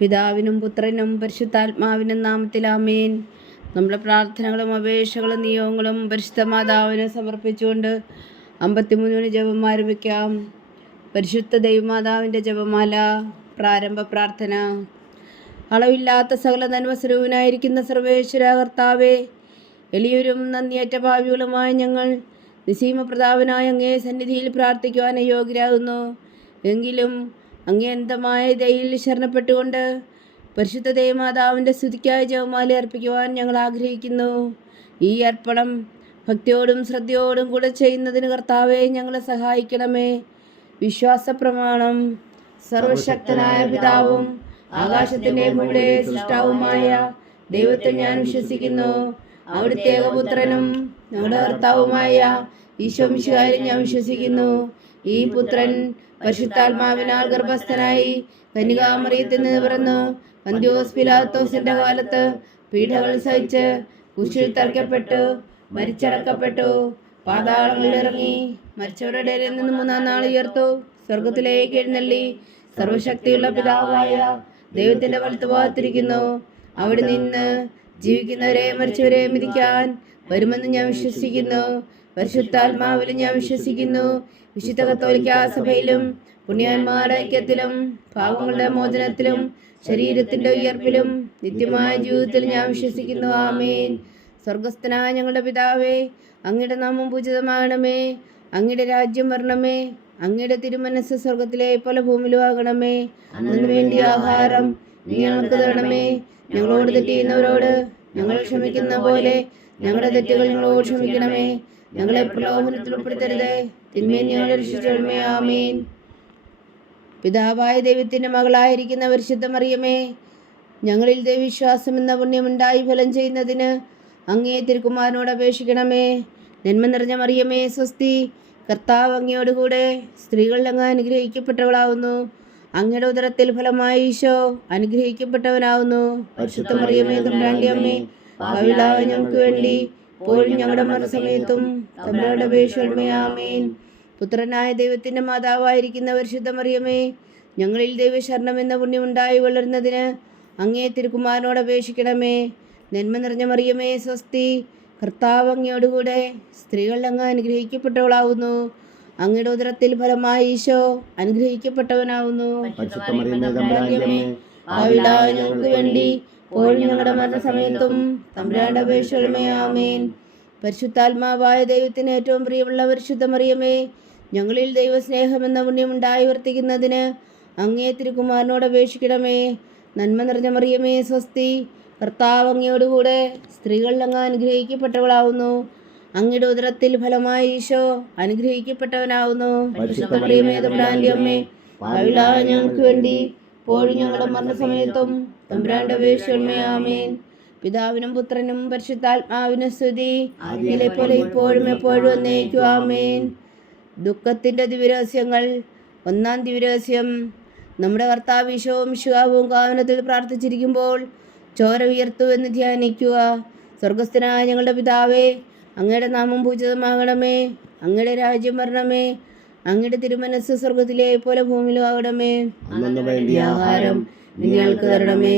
പിതാവിനും പുത്രനും പരിശുദ്ധാത്മാവിനും നാമത്തിൽ നാമത്തിലാമേൻ നമ്മുടെ പ്രാർത്ഥനകളും അപേക്ഷകളും നിയോഗങ്ങളും പരിശുദ്ധ മാതാവിന് സമർപ്പിച്ചുകൊണ്ട് അമ്പത്തിമൂന്നിന് ജപം ആരംഭിക്കാം. പരിശുദ്ധ ദൈവമാതാവിന്റെ ജപമാല പ്രാരംഭ പ്രാർത്ഥന. അളവില്ലാത്ത സകല നന്മസ്വരൂപനായിരിക്കുന്ന സർവേശ്വര കർത്താവേ എളിയൊരും നന്ദിയേറ്റ ഭാവികളുമായ ഞങ്ങൾ നിസീമ പ്രതാപനായ അങ്ങേ സന്നിധിയിൽ പ്രാർത്ഥിക്കുവാൻ യോഗ്യരാകുന്നു. എങ്കിലും അങ്ങേ അന്തമായ ദയിൽ ശരണപ്പെട്ടുകൊണ്ട് പരിശുദ്ധ ദേവമാതാവിന്റെ സ്തുതിക്കായ ജവമാല അർപ്പിക്കുവാൻ ഞങ്ങൾ ആഗ്രഹിക്കുന്നു. ഈ അർപ്പണം ഭക്തിയോടും ശ്രദ്ധയോടും കൂടെ ചെയ്യുന്നതിന് കർത്താവെ ഞങ്ങളെ സഹായിക്കണമേ. വിശ്വാസ പ്രമാണം സർവശക്തനായ പിതാവും ആകാശത്തിന്റെ മുകളിലെ സൃഷ്ടാവുമായ ദൈവത്തെ ഞാൻ വിശ്വസിക്കുന്നു. അവിടുത്തെ ഏകപുത്രനും ഞങ്ങളുടെ കർത്താവുമായ ഈശോ മിശുകാരും ഞാൻ വിശ്വസിക്കുന്നു. ഈ പുത്രൻ പരിശുദ്ധാത്മാവിനാൽ ഗർഭസ്ഥനായി കന്യകാമറിയത്തിൽ നിന്ന് പിറന്നു. പന്തിയോസ് പിലാത്തോസിന്റെ കാലത്ത് പീഠകൾ സഹിച്ച് കുശിൽ തറയ്ക്കപ്പെട്ടു മരിച്ചടക്കപ്പെട്ടു. പാതാളങ്ങളിൽ ഇറങ്ങി മരിച്ചവരുടെ നിന്ന് മൂന്നാം നാൾ ഉയർത്തു. സ്വർഗത്തിലേക്ക് എഴുന്നള്ളി സർവശക്തിയുള്ള പിതാവായ ദൈവത്തിന്റെ വലത്തുഭാഗത്തിരിക്കുന്നു അവിടെ നിന്ന് ജീവിക്കുന്നവരെ മരിച്ചവരെ മിതിക്കാൻ വരുമെന്ന് ഞാൻ വിശ്വസിക്കുന്നു. പരിശുദ്ധാത്മാവിൽ ഞാൻ വിശ്വസിക്കുന്നു. വിശുദ്ധ കത്തോലിക്ക സഭയിലും പുണ്യാന്മാരുടെ ഐക്യത്തിലും പാവങ്ങളുടെ മോചനത്തിലും ശരീരത്തിന്റെ ഉയർപ്പിലും നിത്യമായ ജീവിതത്തിൽ ഞാൻ വിശ്വസിക്കുന്നു. ആമേൻ. സ്വർഗസ്ഥനായ ഞങ്ങളുടെ പിതാവേ അങ്ങയുടെ നാമം പൂജിതമാകണമേ. അങ്ങയുടെ രാജ്യം വരണമേ. അങ്ങയുടെ തിരുമനസ് സ്വർഗത്തിലെ പോലെ ഭൂമിയിലും ആകണമേ. അതിനു വേണ്ടി ആഹാരം നീ ഞങ്ങൾക്ക് തരണമേ. ഞങ്ങളോട് തെറ്റ് ചെയ്യുന്നവരോട് ഞങ്ങൾ ക്ഷമിക്കുന്ന പോലെ ഞങ്ങളുടെ തെറ്റുകൾ ഞങ്ങളോട് ക്ഷമിക്കണമേ. ഞങ്ങളെ പ്രലോഭനത്തിൽ ഉൾപ്പെടുത്തരുതേ. തിന്മയെ ഞങ്ങളെ രക്ഷിച്ചോളമേ ആമീൻ. പിതാവായ ദൈവത്തിന്റെ മകളായിരിക്കുന്ന പരിശുദ്ധ മറിയമേ ഞങ്ങളിൽ ദൈവവിശ്വാസം എന്ന പുണ്യമുണ്ടായി ഫലം ചെയ്യുന്നതിന് അങ്ങേ തിരുക്കുമാരനോട് അപേക്ഷിക്കണമേ. നന്മ നിറഞ്ഞ മറിയമേ സ്വസ്തി. കർത്താവ് അങ്ങയോടുകൂടെ സ്ത്രീകളിൽ അങ്ങ് അനുഗ്രഹിക്കപ്പെട്ടവളാവുന്നു. അങ്ങയുടെ ഉദരത്തിൽ ഫലമായി ഈശോ അനുഗ്രഹിക്കപ്പെട്ടവനാവുന്നു. പരിശുദ്ധ മറിയമേ തമ്പ്രാണ്ടി അമ്മേ ഞങ്ങൾക്ക് വേണ്ടി ഇപ്പോഴും ഞങ്ങളുടെ മരണസമയത്തും തമ്മിലുടെ അപേക്ഷമേ ആമേൻ പുത്രനായ ദൈവത്തിന്റെ മാതാവായിരിക്കുന്ന പരിശുദ്ധമറിയമേ ഞങ്ങളിൽ ദൈവശരണം എന്ന പുണ്യം ഉണ്ടായി വളരുന്നതിന് അങ്ങേ തിരുക്കുമാരനോട് അപേക്ഷിക്കണമേ. നന്മ നിറഞ്ഞ മറിയമേ സ്വസ്തി കർത്താവ് അങ്ങയോടുകൂടെ സ്ത്രീകൾ അങ്ങ് അനുഗ്രഹിക്കപ്പെട്ടവളാവുന്നു. അങ്ങയുടെ ഉദരത്തിൽ ഫലമായി ഈശോ അനുഗ്രഹിക്കപ്പെട്ടവനാവുന്നു. ഞങ്ങൾക്ക് വേണ്ടി ഇപ്പോഴും ഞങ്ങളുടെ മരണസമയത്തും തമ്പുരാന്റെ അപേക്ഷമേ പരിശുദ്ധാത്മാവായ ദൈവത്തിന് ഏറ്റവും പ്രിയമുള്ള പരിശുദ്ധ മറിയമേ ഞങ്ങളിൽ ദൈവസ്നേഹം എന്ന പുണ്യം ഉണ്ടായി വർത്തിക്കുന്നതിന് അങ്ങേ തിരുക്കുമാരനോട് അപേക്ഷിക്കണമേ. നന്മ നിറഞ്ഞ മറിയമേ സ്വസ്തി. കർത്താവ് അങ്ങയോടുകൂടെ സ്ത്രീകളിൽ അങ്ങ് അനുഗ്രഹിക്കപ്പെട്ടവളാവുന്നു. അങ്ങയുടെ ഉദരത്തിൽ ഫലമായി ഈശോ അനുഗ്രഹിക്കപ്പെട്ടവനാവുന്നു. മറിയമേ ഞങ്ങൾക്ക് വേണ്ടി ഇപ്പോഴും ഞങ്ങളുടെ മരണസമയത്തും തമ്പുരാന്റെ പിതാവിനും പുത്രനും പരിശുദ്ധാത്മാവിനും സ്തുതി. അതിലെ പോലെ ഇപ്പോഴും എപ്പോഴും എന്നേക്കും ആമേൻ. ദുഃഖത്തിന്റെ ദിവരഹസ്യങ്ങൾ ഒന്നാം ദിവരഹസ്യം നമ്മുടെ കർത്താവ് ഈശോവും ശുഹാവും കാവനത്തിൽ പ്രാർത്ഥിച്ചിരിക്കുമ്പോൾ ചോര ഉയർത്തു എന്ന് ധ്യാനിക്കുക. സ്വർഗസ്ഥനായ ഞങ്ങളുടെ പിതാവേ അങ്ങയുടെ നാമം പൂജിതമാകണമേ. അങ്ങയുടെ രാജ്യം വരണമേ. അങ്ങയുടെ തിരുമനസ് സ്വർഗത്തിലെ പോലെ ഭൂമിയിലും ആകണമേ. ആഹാരം ഞങ്ങൾക്ക് തരണമേ.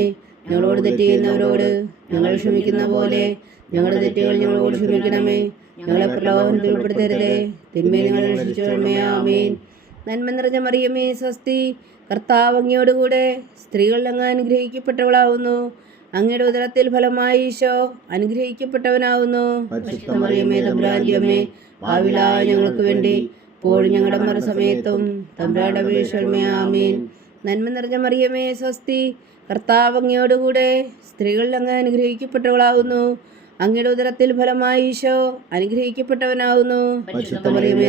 ഞങ്ങളോട് തെറ്റ് ചെയ്യുന്നവരോട് ഞങ്ങൾ ക്ഷമിക്കുന്ന പോലെ ഞങ്ങളുടെ തെറ്റുകൾ ഞങ്ങളോട് ക്ഷമിക്കണമേ. ഞങ്ങളെ പ്രലോഭനത്തിൽ ഉൾപ്പെടുത്തരുതേ. തിന്മേ നിങ്ങൾ രക്ഷിച്ചോളമേ ആമീൻ. നന്മ നിറഞ്ഞ മറിയമേ സ്വസ്തി. കർത്താവ് അങ്ങയോടുകൂടെ സ്ത്രീകൾ അങ്ങ് അനുഗ്രഹിക്കപ്പെട്ടവളാവുന്നു. അങ്ങയുടെ ഉദരത്തിൽ ഫലമായി ഈശോ അനുഗ്രഹിക്കപ്പെട്ടവനാവുന്നു. മറിയമേ തമ്പുരാന്റെ അമ്മേ ഞങ്ങൾക്ക് വേണ്ടി പോഴും ഞങ്ങളുടെ മരണസമയത്തും തമ്പുരാന്റെ അപേക്ഷമേ ആമീൻ. നന്മ നിറഞ്ഞ മറിയമേ സ്വസ്തി. കർത്താവ് അങ്ങയോടുകൂടെ സ്ത്രീകളിൽ അങ്ങ് അനുഗ്രഹിക്കപ്പെട്ടവളാകുന്നു അങ്ങയുടെ ഉദരത്തിൽ ഫലമായി ഈശോ അനുഗ്രഹിക്കപ്പെട്ടവനാകുന്നു മറിയമേ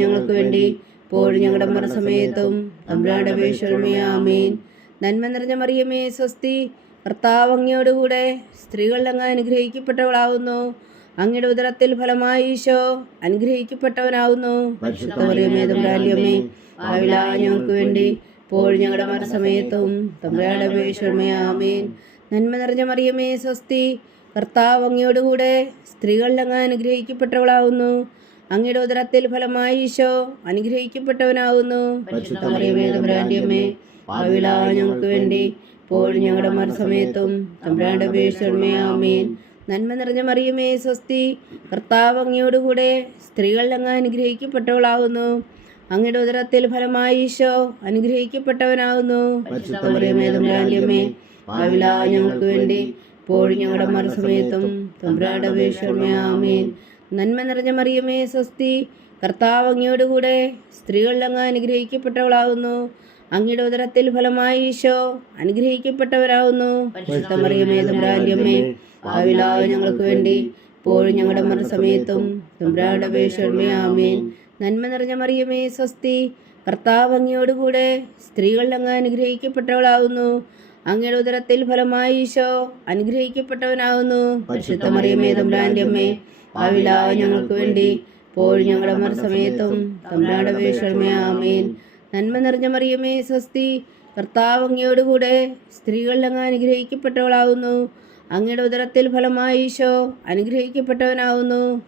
ഞങ്ങൾക്ക് വേണ്ടി പോഴും ഞങ്ങളുടെ മരണസമയത്തും തമ്പുരാന്റെ അപേക്ഷമേ ആമീൻ. നന്മ നിറഞ്ഞ മറിയമേ സ്വസ്തി. കർത്താവ് അങ്ങയോടുകൂടെ സ്ത്രീകളിൽ അങ്ങ് അനുഗ്രഹിക്കപ്പെട്ടവളാകുന്നു അങ്ങയുടെ ഉദരത്തിൽ ഫലമായി ഈശോ അനുഗ്രഹിക്കപ്പെട്ടവനാവുന്നു. ഞങ്ങൾക്ക് വേണ്ടി പോഴും ഞങ്ങളുടെ മരണസമയത്തും തമ്പുരാന്റെ അപേക്ഷമേ ആമേൻ. നന്മ നിറഞ്ഞ മറിയമേ സ്വസ്തി കർത്താവ് അങ്ങയോടുകൂടെ സ്ത്രീകളിൽ അങ്ങ് അനുഗ്രഹിക്കപ്പെട്ടവളാവുന്നു. അങ്ങയുടെ ഉദരത്തിൽ ഫലമായി ഈശോ അനുഗ്രഹിക്കപ്പെട്ടവനാവുന്നു. ഞങ്ങൾക്ക് വേണ്ടി പോഴും ഞങ്ങളുടെ മരണസമയത്തും തമ്പുരാന്റെ അപേക്ഷമേ ആമേൻ. നന്മ നിറഞ്ഞ മറിയമേ സ്വസ്തി. കർത്താവ് അങ്ങയോടുകൂടെ സ്ത്രീകൾ അങ്ങ് അനുഗ്രഹിക്കപ്പെട്ടവളാവുന്നു. അങ്ങയുടെ ഉദരത്തിൽ ഫലമായി ഈശോ അനുഗ്രഹിക്കപ്പെട്ടവനാവുന്നു. മറിയമേ ഞങ്ങൾക്ക് വേണ്ടി ഇപ്പോഴും ഞങ്ങളുടെ മറുസമയത്തും അപേക്ഷമേ ആമേൻ. നന്മ നിറഞ്ഞ മറിയമേ സ്വസ്തി. കർത്താവ് അങ്ങയോടുകൂടെ സ്ത്രീകൾ അങ്ങ് അനുഗ്രഹിക്കപ്പെട്ടവളാവുന്നു. അങ്ങയുടെ ഉദരത്തിൽ ഫലമായി ഈശോ അനുഗ്രഹിക്കപ്പെട്ടവരാകുന്നു പരിശുദ്ധ മറിയമേ തമ്പുരാന്റെ ഭാവിയിലായ ഞങ്ങൾക്ക് വേണ്ടി ഇപ്പോഴും ഞങ്ങളുടെ മരണസമയത്തും തമ്പുരാന്റെ അപേക്ഷമേ ആമേൻ. നന്മ നിറഞ്ഞ മറിയമേ സ്വസ്തി. കർത്താവ് അങ്ങയോടുകൂടെ സ്ത്രീകൾ അങ്ങ് അനുഗ്രഹിക്കപ്പെട്ടവളാകുന്നു അങ്ങയുടെ ഉദരത്തിൽ ഫലമായി ഈശോ അനുഗ്രഹിക്കപ്പെട്ടവനാകുന്നു പരിശുദ്ധ മറിയമേ തമ്പ്രാന്റെ അമ്മേ ആവിലാവ് ഞങ്ങൾക്ക് വേണ്ടി ഇപ്പോഴും ഞങ്ങളുടെ മരണസമയത്തും തമ്പുരാന്റെ അപേക്ഷമേ ആമേൻ നന്മ നിറഞ്ഞ മറിയമേ സ്വസ്തി. കർത്താവ് അങ്ങയോടുകൂടെ സ്ത്രീകൾ അങ്ങ് അനുഗ്രഹിക്കപ്പെട്ടവളാകുന്നു അങ്ങയുടെ ഉദരത്തിൽ ഫലമായി ഈശോ അനുഗ്രഹിക്കപ്പെട്ടവനാവുന്നു.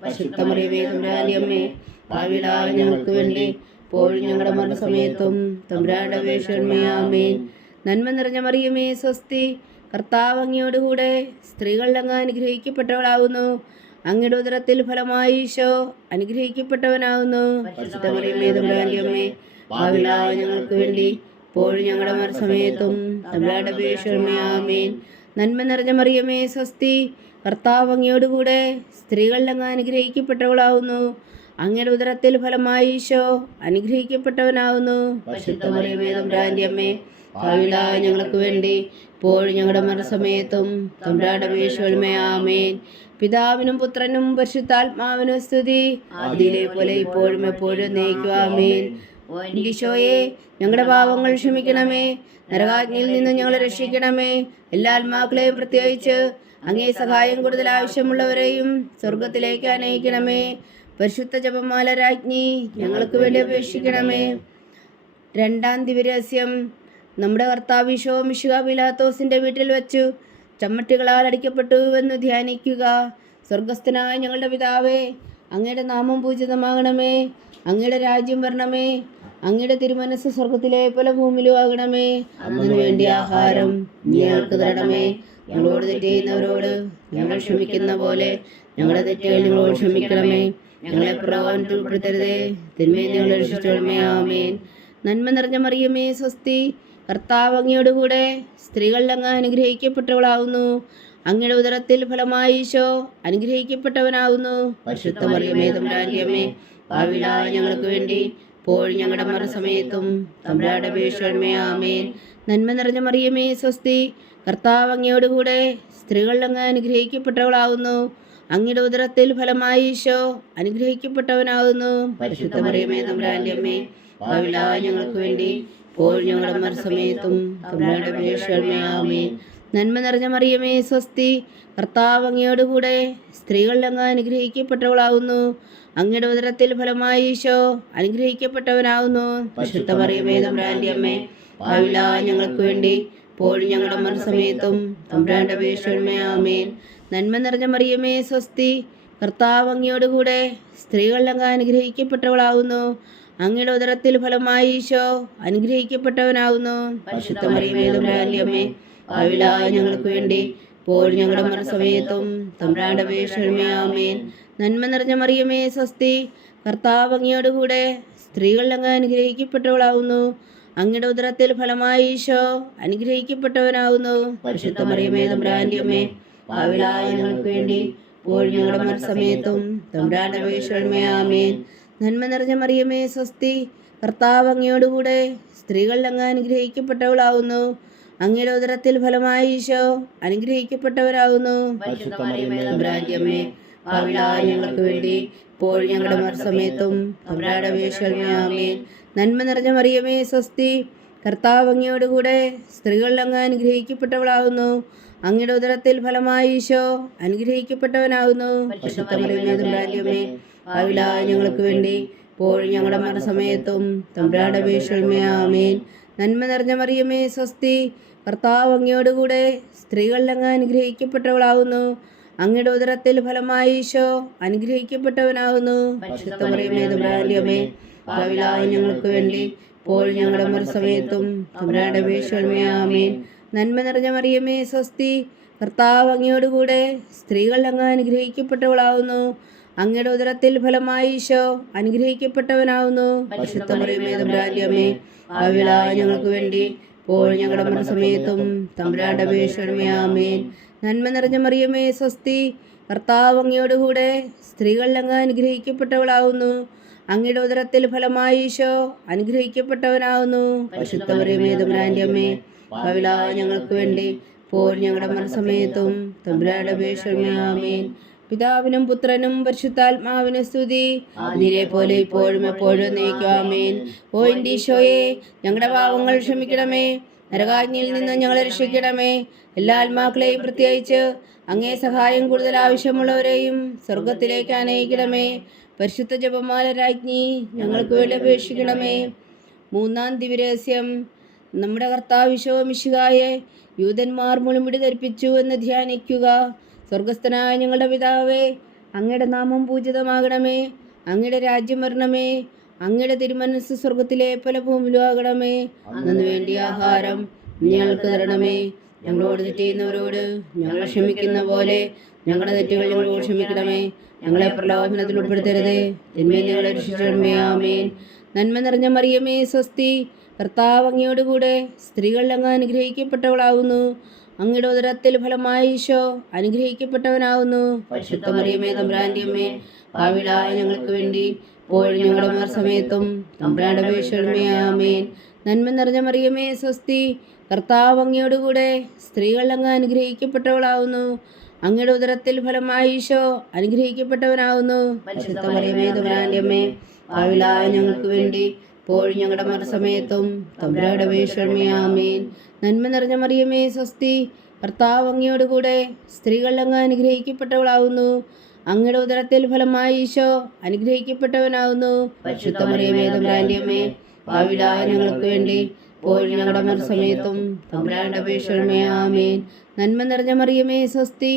ഞങ്ങൾക്ക് വേണ്ടി പോഴും ഞങ്ങളുടെ മരണസമയത്തും. തമ്പുരാന്റെ അപേക്ഷമേ നന്മ നിറഞ്ഞ മറിയമേ സ്വസ്തി. കർത്താവ് അങ്ങയോടുകൂടെ സ്ത്രീകൾ അങ്ങ് അനുഗ്രഹിക്കപ്പെട്ടവളാവുന്നു. അങ്ങയുടെ ഉദരത്തിൽ ഫലമായി ഈശോ ഭാവിയിലായ ഞങ്ങൾക്ക് വേണ്ടി പോഴും ഞങ്ങളുടെ മരണസമയത്തും. തമ്പുരാന്റെ അപേക്ഷമേ നന്മ നിറഞ്ഞ മറിയമേ സ്വസ്തി. കർത്താവ് അങ്ങയോടുകൂടെ സ്ത്രീകൾ അങ്ങ് അനുഗ്രഹിക്കപ്പെട്ടവളാകുന്നു അങ്ങയുടെ ഉദരത്തിൽ ഫലമായി ഈശോ അനുഗ്രഹിക്കപ്പെട്ടവനാവുന്നു. പരിശുദ്ധ മറിയമേ അമ്മേ ഞങ്ങൾക്ക് വേണ്ടി ഇപ്പോഴും ഞങ്ങളുടെ മരണസമയത്തും തമ്പുരാന്റെ അപേക്ഷമേ ആമേൻ. പിതാവിനും പുത്രനും പരിശുദ്ധാത്മാവിനും സ്തുതി. അതിലെ പോലെ ഇപ്പോഴും എപ്പോഴും നയിക്കുവാമേൻ ഈശോയെ ഞങ്ങളുടെ പാപങ്ങൾ ക്ഷമിക്കണമേ. നരകാജ്ഞയിൽ നിന്ന് ഞങ്ങളെ രക്ഷിക്കണമേ. എല്ലാ ആത്മാക്കളെയും പ്രത്യേകിച്ച് അങ്ങേ സഹായം കൂടുതൽ ആവശ്യമുള്ളവരെയും സ്വർഗത്തിലേക്ക് അനയിക്കണമേ. പരിശുദ്ധ ജപമാല രാജ്ഞി ഞങ്ങൾക്ക് വേണ്ടി അപേക്ഷിക്കണമേ. രണ്ടാം ദിവരഹസ്യം നമ്മുടെ കർത്താവ് ഈശോ മിശുക പിലാത്തോസിന്റെ വീട്ടിൽ വെച്ചു ചമ്മട്ടികളാൽ അടിക്കപ്പെട്ടു എന്ന് ധ്യാനിക്കുക. സ്വർഗസ്ഥനായ ഞങ്ങളുടെ പിതാവേ അങ്ങയുടെ നാമം പൂജിതമാകണമേ. അങ്ങയുടെ രാജ്യം വരണമേ. അങ്ങയുടെ തിരുമനസ് സ്വർഗത്തിലെ പോലെ ഭൂമിയിലും ആകണമേ. അതിനു വേണ്ടി ആഹാരം നീ ഞങ്ങൾക്ക് തരണമേ. ഞങ്ങളോട് തെറ്റ് ചെയ്യുന്നവരോട് ഞങ്ങൾ ക്ഷമിക്കുന്ന പോലെ ഞങ്ങളുടെ തെറ്റുകൾ ഞങ്ങളോട് ക്ഷമിക്കണമേ. ഞങ്ങളെ പ്രലോഭനത്തിൽ ഉൾപ്പെടുത്തരുതേ. തിന്മയെ ഞങ്ങൾ രക്ഷിച്ചോളമേ ആമേൻ. നന്മ നിറഞ്ഞ മറിയമേ സ്വസ്തി. കർത്താവ് അങ്ങയോടുകൂടെ സ്ത്രീകളിൽ അങ്ങ് അനുഗ്രഹിക്കപ്പെട്ടവളാവുന്നു. അങ്ങയുടെ ഉദരത്തിൽ ഫലമായി ഈശോ അനുഗ്രഹിക്കപ്പെട്ടവനാകുന്നു പരിശുദ്ധ മറിയമേ തമ്പുരാന്റെ അമ്മേ. ഭാവിയിലായ ഞങ്ങൾക്ക് വേണ്ടി ഇപ്പോഴും ഞങ്ങളുടെ മറുസമയത്തും തമ്പുരാന്റെ ഭീഷണമേ ആമേൻ. നന്മ നിറഞ്ഞ മറിയമേ സ്വസ്തി. കർത്താവ് അങ്ങയോടുകൂടെ സ്ത്രീകൾ അങ്ങ് അനുഗ്രഹിക്കപ്പെട്ടവളാകുന്നു അങ്ങയുടെ ഉദരത്തിൽ ഫലമായി ഈശോ അനുഗ്രഹിക്കപ്പെട്ടവനാവുന്നു. പരിശുദ്ധ മറിയമേ തമ്പുരാന്റെ അമ്മേ ഞങ്ങൾക്ക് വേണ്ടി ഇപ്പോഴും ഞങ്ങളുടെ മറുസമയത്തും തമ്പുരാന്റെ ഭീഷണമേ ആമേൻ. നന്മ നിറഞ്ഞ മറിയമേ സ്വസ്തി. കർത്താവ് അങ്ങയോടുകൂടെ സ്ത്രീകൾ അങ്ങ് അനുഗ്രഹിക്കപ്പെട്ടവളാകുന്നു അങ്ങയുടെ ഉദരത്തിൽ ഫലമായി ഈശോ അനുഗ്രഹിക്കപ്പെട്ടവനാകുന്നു പരിശുദ്ധ മറിയമേ തമ്പ്രാന്റെ അമ്മേ പാവില ഞങ്ങൾക്ക് വേണ്ടി ഇപ്പോഴും ഞങ്ങളുടെ മരണസമയത്തും തമ്പ്രാന്റെ അപേക്ഷമേ നന്മ നിറഞ്ഞ മറിയമേ സ്വസ്തി. കർത്താവ് അങ്ങയോടുകൂടെ സ്ത്രീകൾ അങ്ങ് അനുഗ്രഹിക്കപ്പെട്ടവളാകുന്നു അങ്ങയുടെ ഉദരത്തിൽ ഫലമായി ഈശോ അനുഗ്രഹിക്കപ്പെട്ടവനാകുന്നു പരിശുദ്ധ മറിയമേ തമ്പ്രാന്റെ അമ്മേ ഭാവിയിലായ ഞങ്ങൾക്ക് വേണ്ടി. പോൽ ഞങ്ങളുടെ മരണസമയത്തും തമ്പുരാന്റെ അപേക്ഷമേ ആമേൻ. നന്മ നിറഞ്ഞ മറിയമേ സ്വസ്തി. കർത്താവ് അങ്ങയോടുകൂടെ സ്ത്രീകൾ അങ്ങ് അനുഗ്രഹിക്കപ്പെട്ടവളാവുന്നു. അങ്ങയുടെ ഉദരത്തിൽ ഫലമായി ഈശോ അനുഗ്രഹിക്കപ്പെട്ടവനാവുന്നു. പരിശുദ്ധ മറിയമേ തമ്പുരാന്റെ അമ്മേ ഞങ്ങൾക്ക് വേണ്ടി. പോൽ ഞങ്ങളുടെ മരണസമയത്തും തമ്പുരാന്റെ അപേക്ഷമേ ആമേൻ. നന്മ നിറഞ്ഞ മറിയമേ സ്വസ്തി. കർത്താവ് അങ്ങയോടുകൂടെ സ്ത്രീകൾ അങ്ങ് അനുഗ്രഹിക്കപ്പെട്ടവളാകുന്നു അങ്ങയുടെ ഉദരത്തിൽ ഫലമായി ഈശോ അനുഗ്രഹിക്കപ്പെട്ടവരാകുന്നു. ഞങ്ങൾക്ക് വേണ്ടി ഇപ്പോൾ ഞങ്ങളുടെ മറുസമയത്തും അപേക്ഷമേ നന്മ നിറഞ്ഞ മറിയമേ സ്വസ്തി. കർത്താവ് അങ്ങയോടുകൂടെ സ്ത്രീകൾ അങ്ങ് അനുഗ്രഹിക്കപ്പെട്ടവളാകുന്നു. അങ്ങയുടെ ഉദരത്തിൽ ഫലമായി ഈശോ അനുഗ്രഹിക്കപ്പെട്ടവനാകുന്നു. ഞങ്ങൾക്ക് വേണ്ടി ഇപ്പോൾ ഞങ്ങളുടെ മരണസമയത്തും തമ്പുരാന്റെ അപേക്ഷമേ ആമേൻ നന്മ നിറഞ്ഞ മറിയമേ സ്വസ്തി. കർത്താവ് അങ്ങയോടുകൂടെ സ്ത്രീകളിലങ്ങ് അങ്ങ് അനുഗ്രഹിക്കപ്പെട്ടവളാകുന്നു അങ്ങയുടെ ഉദരത്തിൽ ഫലമായി ഈശോ അനുഗ്രഹിക്കപ്പെട്ടവനാകുന്നു മറിയമേ ഞങ്ങൾക്ക് വേണ്ടി ഇപ്പോൾ ഞങ്ങളുടെ മറുസമയത്തും ആമേൻ. നന്മ നിറഞ്ഞ മറിയമേ സ്വസ്തി. കർത്താവ് അങ്ങയോടുകൂടെ സ്ത്രീകൾ അങ്ങ് അനുഗ്രഹിക്കപ്പെട്ടവളാവുന്നു. അങ്ങയുടെ ഉദരത്തിൽ ഫലമായി ഈശോ അനുഗ്രഹിക്കപ്പെട്ടവനാവുന്നു. പരിശുദ്ധ മറിയമേ അവിള ഞങ്ങൾക്ക് വേണ്ടി. ഇപ്പോൾ ഞങ്ങളുടെ മരണസമയത്തും തമ്പുരാന്റെ അപേക്ഷണമേ ആമേൻ. നന്മ നിറഞ്ഞ മറിയമേ സ്വസ്തി. കർത്താവ് അങ്ങയോടുകൂടെ സ്ത്രീകൾ അങ്ങ് അനുഗ്രഹിക്കപ്പെട്ടവളാവുന്നു. അങ്ങയുടെ ഉദരത്തിൽ ഫലമായി ഈശോ അനുഗ്രഹിക്കപ്പെട്ടവനാവുന്നു. പരിശുദ്ധ മറിയമേ തമ്പുരാന്റെ അമ്മേ ഞങ്ങൾക്ക് വേണ്ടി. ഇപ്പോൾ ഞങ്ങളുടെ മരണസമയത്തും തമ്പുരാന്റെ അപേക്ഷണമേ ആമേൻ. പിതാവിനും പുത്രനും പരിശുദ്ധാത്മാവിനും സ്തുതി. അതിനെ പോലെ ഇപ്പോഴും എപ്പോഴും നയിക്കാമേൻ ഓ ഈശോയെ ഞങ്ങളുടെ പാവങ്ങൾ ക്ഷമിക്കണമേ. നരകാജ്ഞയിൽ നിന്ന് ഞങ്ങളെ രക്ഷിക്കണമേ. എല്ലാ ആത്മാക്കളെയും പ്രത്യേകിച്ച് അങ്ങേ സഹായം കൂടുതൽ ആവശ്യമുള്ളവരെയും സ്വർഗത്തിലേക്ക് അനയിക്കണമേ പരിശുദ്ധ ജപമാല രാജ്ഞി ഞങ്ങൾക്ക് വേണ്ടി അപേക്ഷിക്കണമേ. മൂന്നാം ദിവരഹസ്യം നമ്മുടെ കർത്താവ് മിശുകായെ യൂതന്മാർ മുളിമുടി ധരിപ്പിച്ചു എന്ന് ധ്യാനിക്കുക. സ്വർഗസ്ഥനായ ഞങ്ങളുടെ പിതാവേ അങ്ങയുടെ നാമം പൂജിതമാകണമേ അങ്ങയുടെ രാജ്യം വരണമേ അങ്ങയുടെ തിരുമനസ് സ്വർഗത്തിലെ പല ഭൂമിയിലും ആകണമേ അന്നു വേണ്ടിയ ആഹാരം ഞങ്ങൾക്ക് തരണമേ. ഞങ്ങളോട് തെറ്റ് ചെയ്യുന്നവരോട് ഞങ്ങൾ ക്ഷമിക്കുന്ന പോലെ ഞങ്ങളുടെ തെറ്റുകൾ ഞങ്ങളോട് ക്ഷമിക്കണമേ. ഞങ്ങളെ പ്രലോഭനത്തിൽ ഉൾപ്പെടുത്തരുതേ. എന്നെ ഞങ്ങളെ രക്ഷിച്ചണമേ ആമേൻ. നന്മ നിറഞ്ഞ മറിയമേ സ്വസ്തി. കർത്താവ് അങ്ങയോടുകൂടെ സ്ത്രീകൾ അങ്ങ് അനുഗ്രഹിക്കപ്പെട്ടവളാവുന്നു. അങ്ങയുടെ ഉദരത്തിൽ ഫലമായി ഈശോ അനുഗ്രഹിക്കപ്പെട്ടവനാവുന്നു. പരിശുദ്ധ മറിയമേ തമ്പ്രാന്റിയമ്മേ ഭാവിലായ ഞങ്ങൾക്ക് വേണ്ടി പോയി ഞങ്ങളുടെ സമയത്തും തമ്പ്രാന്റെ ആമേൻ. നന്മ നിറഞ്ഞ മറിയമേ സ്വസ്തി കർത്താവ് അങ്ങയോടുകൂടെ സ്ത്രീകൾ അങ്ങ് അനുഗ്രഹിക്കപ്പെട്ടവളാവുന്നു. അങ്ങയുടെ ഉദരത്തിൽ ഫലമായി ഈശോ അനുഗ്രഹിക്കപ്പെട്ടവനാവുന്നു. പരിശുദ്ധ മറിയമേ തമ്പ്രാന്റിയമ്മേ ഭാവിലായ ഞങ്ങൾക്ക് വേണ്ടി ഇപ്പോഴും ഞങ്ങളുടെ മരണസമയത്തും തമ്പുരാടെ വേഷമയാമേൻ നന്മ നിറഞ്ഞ മറിയമേ സ്വസ്തി. ഭർത്താവ് അങ്ങയോടുകൂടെ സ്ത്രീകൾ അങ്ങ് അനുഗ്രഹിക്കപ്പെട്ടവളാവുന്നു. അങ്ങയുടെ ഉദരത്തിൽ ഫലമായി ഈശോ അനുഗ്രഹിക്കപ്പെട്ടവനാവുന്നു. പരിശുദ്ധ മറിയമേ തമ്പുരാന്റെ അമ്മേ ഭാവിലായ ഞങ്ങൾക്ക് വേണ്ടി ഇപ്പോഴും ഞങ്ങളുടെ മരണസമയത്തും തമ്പുരാന്റെ അപേക്ഷണമേ ആമേൻ. നന്മ നിറഞ്ഞ മറിയമേ സ്വസ്തി.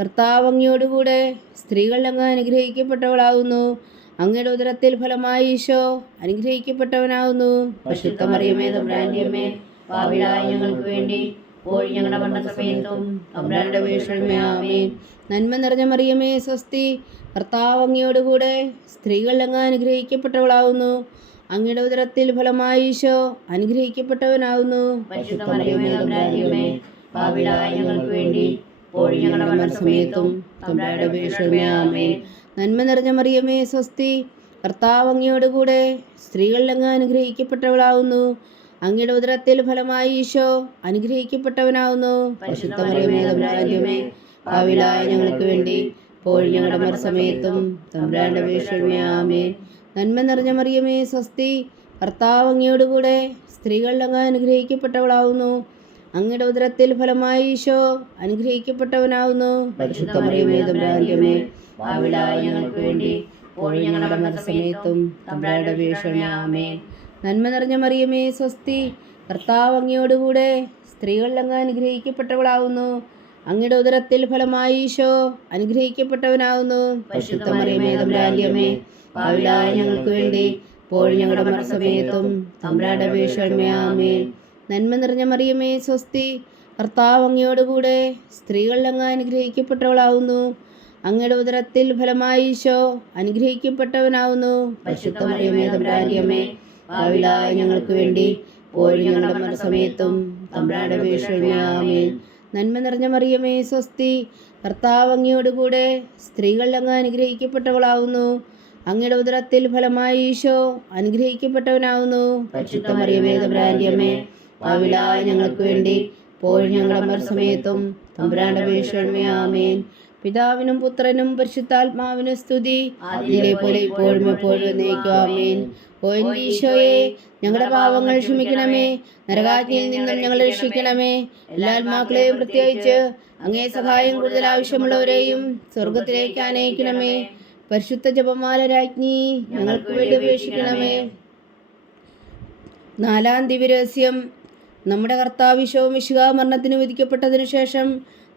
കർത്താവ് അങ്ങയോടുകൂടെ സ്ത്രീകൾ അങ്ങ് അനുഗ്രഹിക്കപ്പെട്ടവളാവുന്നു. അങ്ങയുടെ ഉദരത്തിൽ ഫലമായി ഈശോ അനുഗ്രഹിക്കപ്പെട്ടവനാകുന്നു നന്മ നിറഞ്ഞ മറിയമേ സ്വസ്തി കർത്താവ് അങ്ങയോടുകൂടെ സ്ത്രീകൾ അങ്ങ് അനുഗ്രഹിക്കപ്പെട്ടവളാവുന്നു. അങ്ങയുടെ ഉദരത്തിൽ ഫലമായി ഈശോ അനുഗ്രഹിക്കപ്പെട്ടവനാവുന്നു. ഞങ്ങളുടെ മരണസമയത്തും നന്മ നിറഞ്ഞ മറിയമേ സ്വസ്തി. കർത്താവ് അങ്ങയോടുകൂടെ സ്ത്രീകൾ അങ്ങ് അനുഗ്രഹിക്കപ്പെട്ടവളാവുന്നു. അങ്ങയുടെ ഉദരത്തിൽ ഫലമായി ഈശോ അനുഗ്രഹിക്കപ്പെട്ടവനാവുന്നു. പരിശുദ്ധ മറിയമേ ഞങ്ങൾക്ക് വേണ്ടി ഇപ്പോൾ ഞങ്ങളുടെ മറുസമയത്തും തമ്പുരാന്റെ നന്മ നിറഞ്ഞ മറിയമേ സ്വസ്തി. കർത്താവ് അങ്ങയോടുകൂടെ സ്ത്രീകളിൽ അങ്ങ് അനുഗ്രഹിക്കപ്പെട്ടവളാവുന്നു. അങ്ങയുടെ ഉദരത്തിൽ ഫലമായി ഈശോ അനുഗ്രഹിക്കപ്പെട്ടവനാവുന്നു. പരിശുദ്ധ മറിയമേ തമ്പുരാന്റെമേ ഭാവിലായ ഞങ്ങൾക്ക് വേണ്ടി ഇപ്പോഴും ഞങ്ങളുടെ മരണസമയത്തും തമ്പ്രായുടെ ആമേൻ. നന്മ നിറഞ്ഞ മറിയമേ സ്വസ്തി. കർത്താവ് അങ്ങയോടുകൂടെ സ്ത്രീകൾ അങ്ങ് അനുഗ്രഹിക്കപ്പെട്ടവളാവുന്നു. അങ്ങയുടെ ഉദരത്തിൽ ഫലമായി ഈശോ അനുഗ്രഹിക്കപ്പെട്ടവനാവുന്നു. പരിശുദ്ധ മറിയമേ ഞങ്ങൾക്ക് വേണ്ടി ഇപ്പോഴും ഞങ്ങളുടെ മരണസമയത്തും തമ്പ്രായുടെ ആമേൻ. നന്മ നിറഞ്ഞ മറിയമേ സ്വസ്തി. കർത്താവ് അങ്ങയോടുകൂടെ സ്ത്രീകൾ അങ്ങ് അനുഗ്രഹിക്കപ്പെട്ടവളാവുന്നു. അങ്ങയുടെ ഉദരത്തിൽ ഫലമായി ഈശോ അനുഗ്രഹിക്കപ്പെട്ടവനാവുന്നു. ഞങ്ങൾക്ക് വേണ്ടി ഞങ്ങളുടെ നന്മ നിറഞ്ഞ മറിയമേ സ്വസ്തി. കർത്താവ് അങ്ങയോടുകൂടെ സ്ത്രീകൾ അങ്ങ് അനുഗ്രഹിക്കപ്പെട്ടവളാവുന്നു. അങ്ങയുടെ ഉദരത്തിൽ ഫലമായി ഈശോ അനുഗ്രഹിക്കപ്പെട്ടവനാവുന്നു. ഞങ്ങൾക്ക് വേണ്ടി പോയി ഞങ്ങളുടെ മരണസമയത്തും തമ്പുരാന്റെ അപേക്ഷണമേ ആമേൻ പിതാവിനും പുത്രനും പരിശുദ്ധാത്മാവിനും സ്തുതി. അതിലെ പോലെ ഇപ്പോഴും എപ്പോഴും ഓ ഈശോയെ ഞങ്ങളുടെ പാവങ്ങൾ ക്ഷമിക്കണമേ. നരകാജ്ഞയിൽ നിന്നും ഞങ്ങളെ രക്ഷിക്കണമേ. എല്ലാ ആത്മാക്കളെയും പ്രത്യേകിച്ച് അങ്ങേ സഹായം കൂടുതൽ ആവശ്യമുള്ളവരെയും സ്വർഗത്തിലേക്ക് അനയിക്കണമേ. പരിശുദ്ധ ജപമാല രാജ്ഞി ഞങ്ങൾക്ക് വേണ്ടി ഉപേക്ഷിക്കണമേ. നാലാം ദിവ്യരഹസ്യം നമ്മുടെ കർത്താവ് മിശുക മരണത്തിന് വിധിക്കപ്പെട്ടതിനു ശേഷം